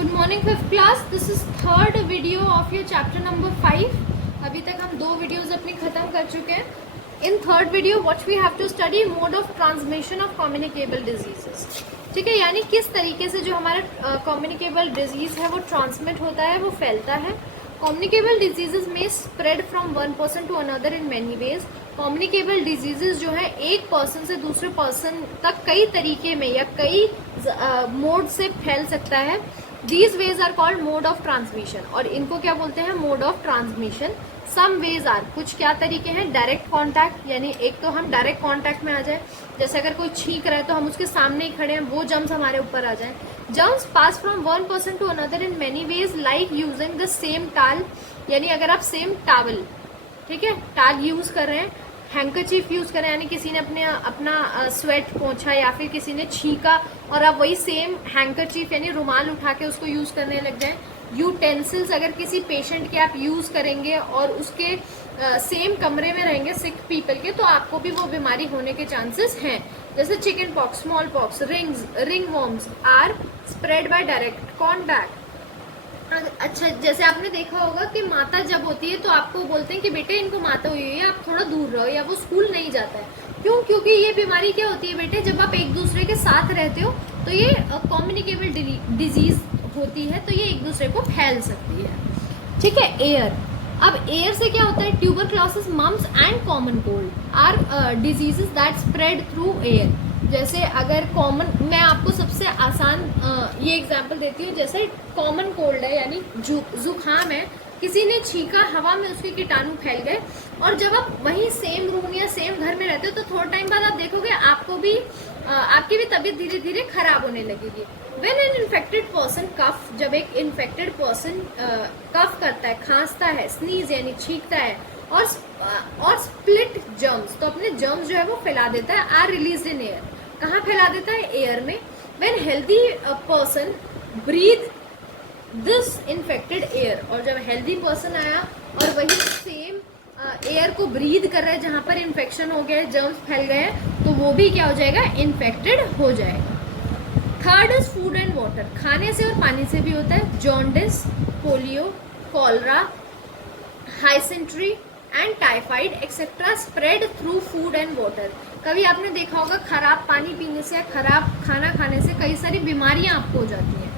Good morning fifth class, this is third video of your chapter number 5। अभी तक हम 2 videos अपनी खत्म कर चुके हैं। In third video what we have to study mode of transmission of communicable diseases. ठीक है, यानी किस तरीके से जो हमारा कम्युनिकेबल डिजीज है वो ट्रांसमिट होता है, वो फैलता है। कम्युनिकेबल डिजीजेस में spread from one person to another in many ways. Communicable diseases जो है एक पर्सन से दूसरे पर्सन तक कई तरीके में या कई मोड से फैल सकता है। These ways are called mode of transmission, और इनको क्या बोलते हैं? Mode of transmission. Some ways are, कुछ क्या तरीके हैं? डायरेक्ट कॉन्टैक्ट, यानी एक तो हम डायरेक्ट कॉन्टैक्ट में आ जाए, जैसे अगर कोई छींक रहा है तो हम उसके सामने ही खड़े हैं, वो जम्स हमारे ऊपर आ जाए। Germs pass from one person to another in many ways, like using the same towel, यानी अगर आप सेम टावल, ठीक है, टाल यूज कर रहे हैं, हैंकरचीफ यूज करें, यानी किसी ने अपना स्वेट पोंछा या फिर किसी ने छींका और आप वही सेम हैंकरचीफ यानी रुमाल उठा के उसको यूज करने लग जाए। यूटेंसिल्स, अगर किसी पेशेंट के आप यूज करेंगे और उसके सेम कमरे में रहेंगे सिक पीपल के, तो आपको भी वो बीमारी होने के चांसेस हैं। जैसे chicken pox, small pox, ringworms are spread by direct contact. अच्छा, जैसे आपने देखा होगा कि माता जब होती है तो आपको बोलते हैं कि बेटे इनको माता हुई है, आप थोड़ा दूर रहो, या वो स्कूल नहीं जाता है। क्यों? क्योंकि ये बीमारी क्या होती है बेटे, जब आप एक दूसरे के साथ रहते हो तो ये कम्युनिकेबल डिजीज होती है, तो ये एक दूसरे को फैल सकती है। ठीक है। एयर, अब एयर से क्या होता है? Tuberculosis, mumps and common cold are diseases that spread through air. जैसे अगर कॉमन, मैं आपको सबसे आसान ये एग्जांपल देती हूँ। जैसे कॉमन कोल्ड है, यानी जुकाम है, किसी ने छींका, हवा में उसके कीटाणु फैल गए, और जब आप वहीं सेम रूम या सेम घर में रहते हो तो थोड़ा टाइम बाद आप देखोगे आपको भी आपकी भी तबीयत धीरे धीरे खराब होने लगेगी। व्हेन एन इन्फेक्टेड पर्सन कफ, जब एक इन्फेक्टेड पर्सन कफ करता है, खांसता है, स्नीज यानी छींकता है, और स्प्लिट जर्म्स, तो अपने जर्म्स जो है वो फैला देता है, आर रिलीज इन एयर। कहाँ फैला देता है? एयर में। When healthy person breathe this infected air, और जब हेल्दी पर्सन आया और वही सेम एयर को ब्रीथ कर रहा है जहां पर इन्फेक्शन हो गया है, जर्म्स फैल गए हैं, तो वो भी क्या हो जाएगा? इन्फेक्टेड हो जाएगा। Third is food and water, खाने से और पानी से भी होता है। Jaundice, polio, cholera, dysentery and typhoid etcetera spread through food and water. कभी आपने देखा होगा खराब पानी पीने से या खराब खाना खाने से कई सारी बीमारियां आपको हो जाती हैं।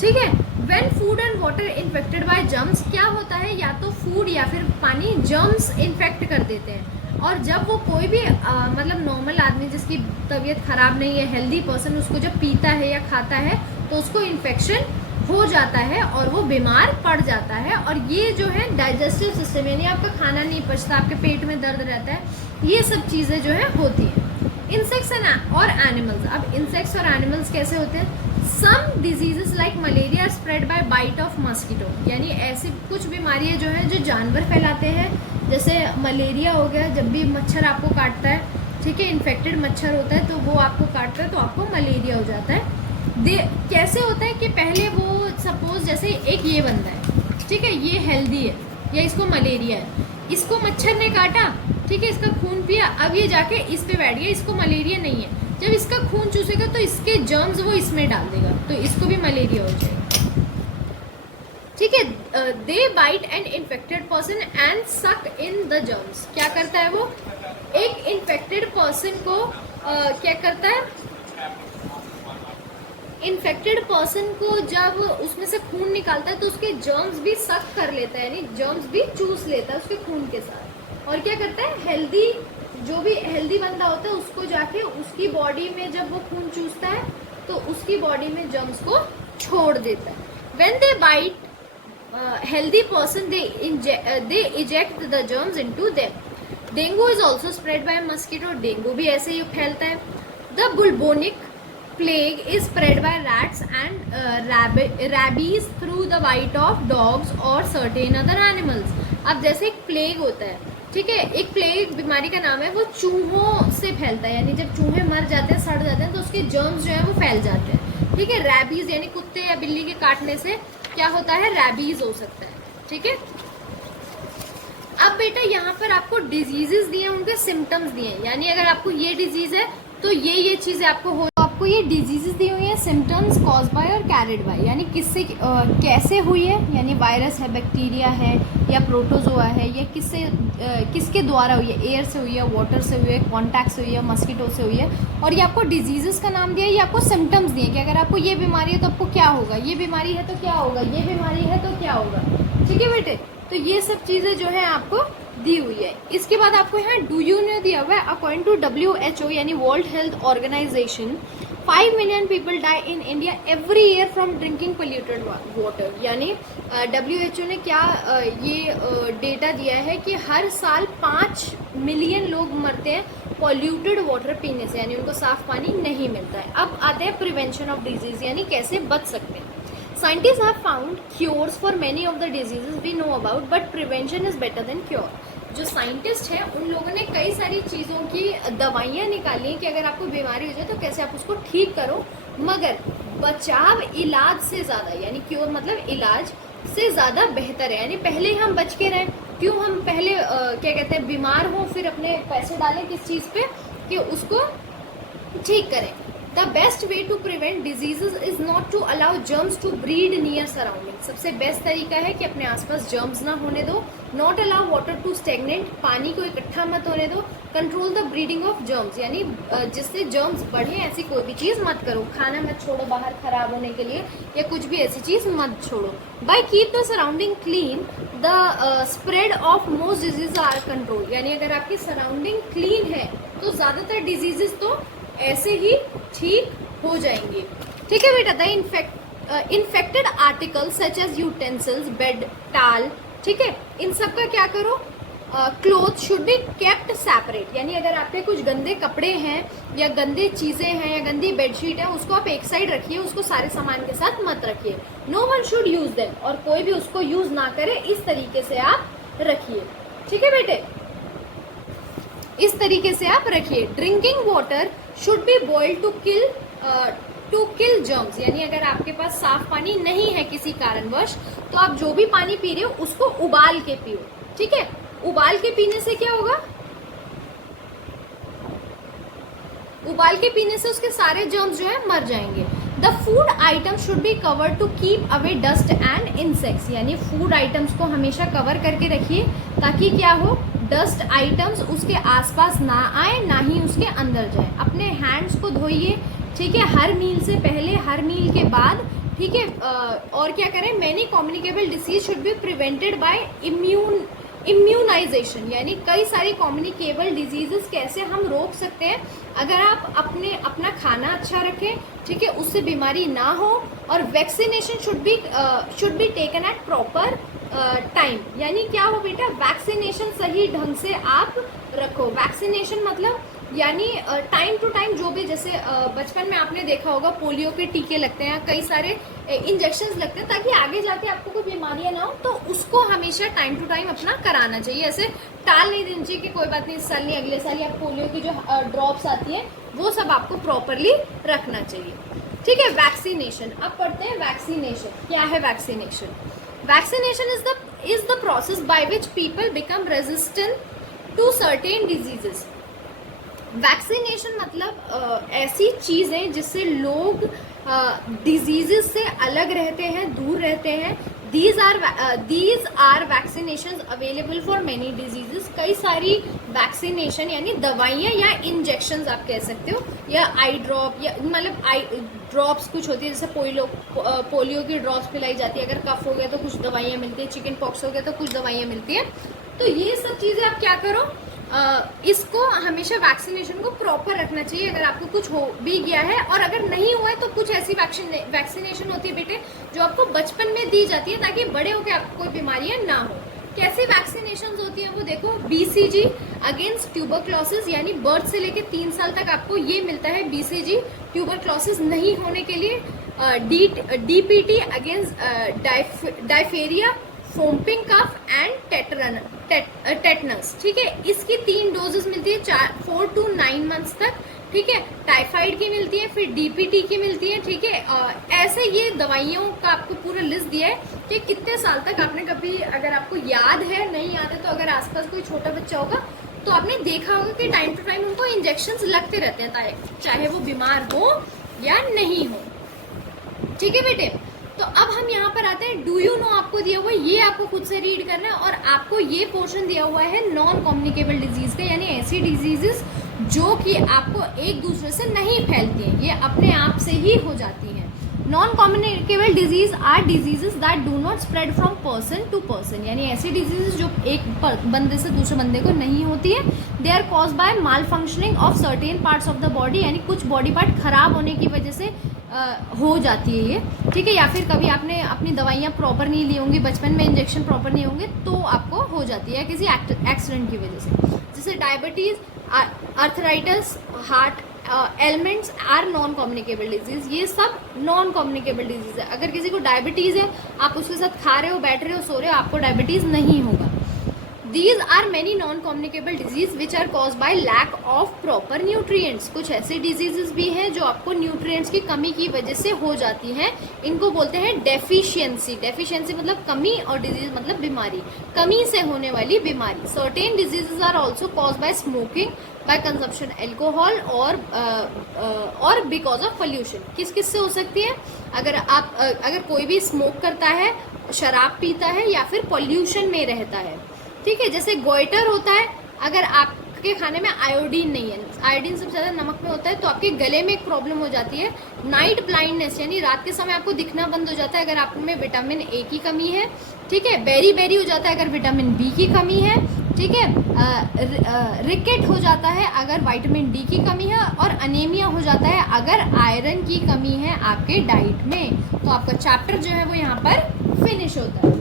ठीक है। When food and water infected by germs, क्या होता है? या तो फूड या फिर पानी जर्म्स इन्फेक्ट कर देते हैं, और जब वो कोई भी मतलब नॉर्मल आदमी जिसकी तबीयत खराब नहीं है, हेल्दी पर्सन, उसको जब पीता है या खाता है तो उसको इन्फेक्शन हो जाता है और वो बीमार पड़ जाता है। और ये जो है डाइजेस्टिव सिस्टम, यानी आपका खाना नहीं पचता, आपके पेट में दर्द रहता है, ये सब चीज़ें जो है होती हैं। इंसेक्ट्स और एनिमल्स, अब इंसेक्ट्स और एनिमल्स कैसे होते हैं? Some diseases like malaria spread by bite of mosquito, यानी ऐसी कुछ बीमारियां जो हैं जो जानवर फैलाते हैं। जैसे मलेरिया हो गया, जब भी मच्छर आपको काटता है, ठीक है, इन्फेक्टेड मच्छर होता है तो वो आपको काटता है तो आपको मलेरिया हो जाता है। कैसे होता है कि पहले वो सपोज जैसे एक ये बंदा है, ठीक है, ये हेल्दी है या इसको मलेरिया है, इसको मच्छर ने काटा, ठीक है, इसका खून पिया, अब ये जाके इस पे बैठ गया, इसको मलेरिया नहीं है, जब इसका खून चूसेगा तो इसके जर्म्स वो इसमें डाल देगा, तो इसको भी मलेरिया हो जाएगा। ठीक है। They bite an infected person and suck in the germs, क्या करता है वो? एक इन्फेक्टेड पर्सन को क्या करता है? इन्फेक्टेड पर्सन को जब उसमें से खून निकालता है तो उसके जर्म्स भी सक कर लेता है, यानी जर्म्स भी चूस लेता है उसके खून के साथ। और क्या करता है? हेल्दी, जो भी हेल्दी बंदा होता है उसको जाके उसकी बॉडी में जब वो खून चूसता है तो उसकी बॉडी में जर्म्स को छोड़ देता है। When they bite healthy person they eject the germs into them. Dengue is also spread by mosquito, dengue भी ऐसे ही फैलता है। The bubonic plague is spread by rats and rabies through the bite of dogs or certain other animals। अब जैसे एक plague होता है, ठीक है, एक प्लेग बीमारी का नाम है, वो चूहों से फैलता है, यानी जब चूहे मर जाते हैं, सड़ जाते हैं, तो उसके जर्म्स जो है वो फैल जाते हैं। ठीक है। रैबीज यानी कुत्ते या बिल्ली के काटने से क्या होता है? रैबीज हो सकता है। ठीक है। अब बेटा यहाँ पर आपको डिजीजेस दिए, उनके सिम्टम्स दिए, यानी अगर आपको ये डिजीज है तो ये चीजें आपको हो, आप आपको ये डिजीजेस दी हुई है सिम्टम्स कॉज बाय और कैरिड बाय, यानी किससे कैसे हुई है, यानी वायरस है, बैक्टीरिया है या प्रोटोजोआ है, या किसके द्वारा हुई है, एयर से हुई है, वाटर से हुई है, कॉन्टैक्ट से हुई है, मस्कीटो से हुई है। और ये आपको डिजीजेस का नाम दिया है, ये आपको सिम्टम्स दिए कि अगर आपको ये बीमारी है तो आपको क्या होगा, ये बीमारी है तो क्या होगा, ये बीमारी है तो क्या होगा। ठीक है बेटे, तो ये सब चीज़ें जो है आपको दी हुई है। इसके बाद आपको यहाँ डू यू नो दिया हुआ है, अकॉर्डिंग टू WHO यानी world health organization 5 million people die in India every year from drinking polluted water. यानी WHO ने क्या ये डेटा दिया है कि हर साल 5 मिलियन लोग मरते हैं पॉल्यूटेड वाटर पीने से, यानी उनको साफ पानी नहीं मिलता है। अब आते हैं प्रिवेंशन ऑफ डिजीज, यानी कैसे बच सकते हैं। Scientists have found cures for many of the diseases we know about, but prevention is better than cure. जो साइंटिस्ट हैं उन लोगों ने कई सारी चीज़ों की दवाइयाँ निकाली कि अगर आपको बीमारी हो जाए तो कैसे आप उसको ठीक करो, मगर बचाव इलाज से ज़्यादा, यानी क्योर मतलब इलाज से ज़्यादा बेहतर है। यानी पहले हम बच के रहें, क्यों हम पहले क्या कहते हैं बीमार हों फिर अपने पैसे डालें किस चीज़ पे कि उसको ठीक करें। The best way to prevent diseases is not to allow germs to breed near surroundings. सबसे बेस्ट तरीका है कि अपने आसपास जर्म्स ना होने दो। Not allow water to stagnate, पानी को इकट्ठा मत होने दो। Control the breeding of germs, यानी जिससे जर्म्स बढ़े ऐसी कोई भी चीज़ मत करो। खाना मत छोड़ो बाहर खराब होने के लिए, या कुछ भी ऐसी चीज़ मत छोड़ो। By keep the surrounding clean, the spread of most diseases are controlled. यानी अगर आपकी सराउंडिंग क्लीन है तो ज़्यादातर डिजीजेस तो ऐसे ही ठीक हो जाएंगे। ठीक है बेटा, the infected articles such as utensils, bed, towel, ठीक है, इन सब का क्या करो, cloth should be kept separate. यानी अगर आपके कुछ गंदे कपड़े हैं या गंदे चीज़ें हैं या गंदी बेडशीट है, उसको आप एक साइड रखिए, उसको सारे सामान के साथ मत रखिए। No one should use them, और कोई भी उसको यूज ना करे, इस तरीके से आप रखिए। ठीक है बेटे, इस तरीके से आप रखिए। Drinking water should be boiled to kill germs, यानी अगर आपके पास साफ पानी नहीं है किसी कारणवश, तो आप जो भी पानी पी रहे हो उसको उबाल के पियो। ठीक है, उबाल के पीने से क्या होगा, उबाल के पीने से उसके सारे जर्म्स जो है मर जाएंगे। The food item should be cover to keep away dust and insects, यानी फूड आइटम्स को हमेशा कवर करके रखिए ताकि क्या हो, डस्ट आइटम्स उसके आसपास ना आए, ना ही उसके अंदर जाए। अपने हैंड्स को धोइए, ठीक है, हर मील से पहले, हर मील के बाद। ठीक है, और क्या करें, many communicable disease should be prevented by immunization, यानी कई सारी कम्युनिकेबल डिजीजेस कैसे हम रोक सकते हैं अगर आप अपना खाना अच्छा रखें, ठीक है, उससे बीमारी ना हो। और vaccination should be taken at proper time, यानी क्या हो बेटा, वैक्सीनेशन सही ढंग से आप रखो। वैक्सीनेशन मतलब यानी टाइम टू टाइम, जो भी जैसे बचपन में आपने देखा होगा पोलियो के टीके लगते हैं, कई सारे इंजेक्शंस लगते हैं ताकि आगे जाके आपको कोई बीमारियां ना हो, तो उसको हमेशा टाइम टू टाइम अपना कराना चाहिए। ऐसे टाल नहीं देना चाहिए कि कोई बात नहीं इस साल नहीं अगले साल, या पोलियो की जो ड्रॉप्स आती है वो सब आपको प्रॉपरली रखना चाहिए। ठीक है, वैक्सीनेशन। अब पढ़ते हैं वैक्सीनेशन क्या है। Vaccination, vaccination is the process by which people become resistant to certain diseases. Vaccination मतलब ऐसी चीज़ है जिससे लोग डिजीजेस से अलग रहते हैं, दूर रहते हैं। These are vaccination available for many diseases. कई सारी वैक्सीनेशन यानी दवाइयाँ या इंजेक्शन आप कह सकते हो, या आई ड्रॉप, या मतलब आई ड्रॉप्स कुछ होती है, जैसे पोलियो की ड्रॉप्स पिलाई जाती है, अगर कफ हो गया तो कुछ दवाइयाँ मिलती है, चिकन पॉक्स हो गया तो कुछ दवाइयाँ मिलती है। तो ये सब चीज़ें आप क्या करो, इसको हमेशा वैक्सीनेशन को प्रॉपर रखना चाहिए अगर आपको कुछ हो भी गया है। और अगर नहीं हुआ है तो कुछ ऐसी वैक्सीनेशन होती है बेटे जो आपको बचपन में दी जाती है ताकि बड़े होकर आपको कोई बीमारियां ना हो। कैसी वैक्सीनेशन होती है वो देखो, BCG अगेंस्ट ट्यूबरक्लोसिस, यानी बर्थ से लेकर 3 साल तक आपको ये मिलता है BCG ट्यूबरक्लोसिस नहीं होने के लिए। DPT against diphtheria, whooping cough and tetanus. ठीक है, इसकी 3 डोजेस मिलती है 4 to 9 मंथ्स तक। ठीक है, टाइफाइड की मिलती है, फिर DPT की मिलती है। ठीक है, ऐसे ये दवाइयों का आपको पूरा लिस्ट दिया है कि कितने साल तक आपने कभी, अगर आपको याद है, नहीं याद है तो अगर आसपास कोई छोटा बच्चा होगा तो आपने देखा होगा कि टाइम टू टाइम उनको इंजेक्शंस लगते रहते हैं, चाहे वो बीमार हो या नहीं हो। ठीक है बेटे, तो अब हम यहाँ पर आते हैं डू यू नो आपको दिया हुआ है, ये आपको खुद से रीड करना है और आपको ये पोर्शन दिया हुआ है नॉन कम्युनिकेबल डिजीज का, यानी ऐसी डिजीजेस जो कि आपको एक दूसरे से नहीं फैलती हैं, ये अपने आप से ही हो जाती हैं। Non communicable disease are diseases that do not spread from person to person, यानी ऐसी डिजीजेस जो एक बंदे से दूसरे बंदे को नहीं होती है। They are cause by malfunctioning of certain parts of the body, यानी कुछ बॉडी पार्ट खराब होने की वजह से हो जाती है ये। ठीक है, या फिर कभी आपने अपनी दवाइयाँ प्रॉपर नहीं ली होंगी, बचपन में इंजेक्शन प्रॉपर नहीं होंगे तो आपको हो जाती है किसी एक्सीडेंट की वजह से, जैसे diabetes, arthritis, heart ailments are non communicable disease. ये सब नॉन कम्युनिकेबल डिजीज है। अगर किसी को डायबिटीज़ है, आप उसके साथ खा रहे हो, बैठ रहे हो, सो रहे हो, आपको डायबिटीज़ नहीं होगा। These are many non-communicable disease which are caused by lack of proper nutrients। कुछ ऐसे diseases भी हैं जो आपको nutrients की कमी की वजह से हो जाती हैं, इनको बोलते हैं deficiency। deficiency मतलब कमी और disease मतलब बीमारी, कमी से होने वाली बीमारी। Certain diseases are also caused by smoking, by consumption alcohol और because of pollution। किस किस से हो सकती है? अगर कोई भी स्मोक करता है, शराब पीता है या फिर पॉल्यूशन में रहता है। ठीक है, जैसे गोइटर होता है, अगर आपके खाने में आयोडीन नहीं है, आयोडीन सबसे ज़्यादा नमक में होता है, तो आपके गले में एक प्रॉब्लम हो जाती है। नाइट ब्लाइंडनेस, यानी रात के समय आपको दिखना बंद हो जाता है अगर आप में विटामिन ए की कमी है। ठीक है, बेरी बेरी हो जाता है अगर विटामिन बी की कमी है। ठीक है, रिकेट हो जाता है अगर विटामिन डी की कमी है, और अनीमिया हो जाता है अगर आयरन की कमी है आपके डाइट में। तो आपका चैप्टर जो है वो यहाँ पर फिनिश होता है।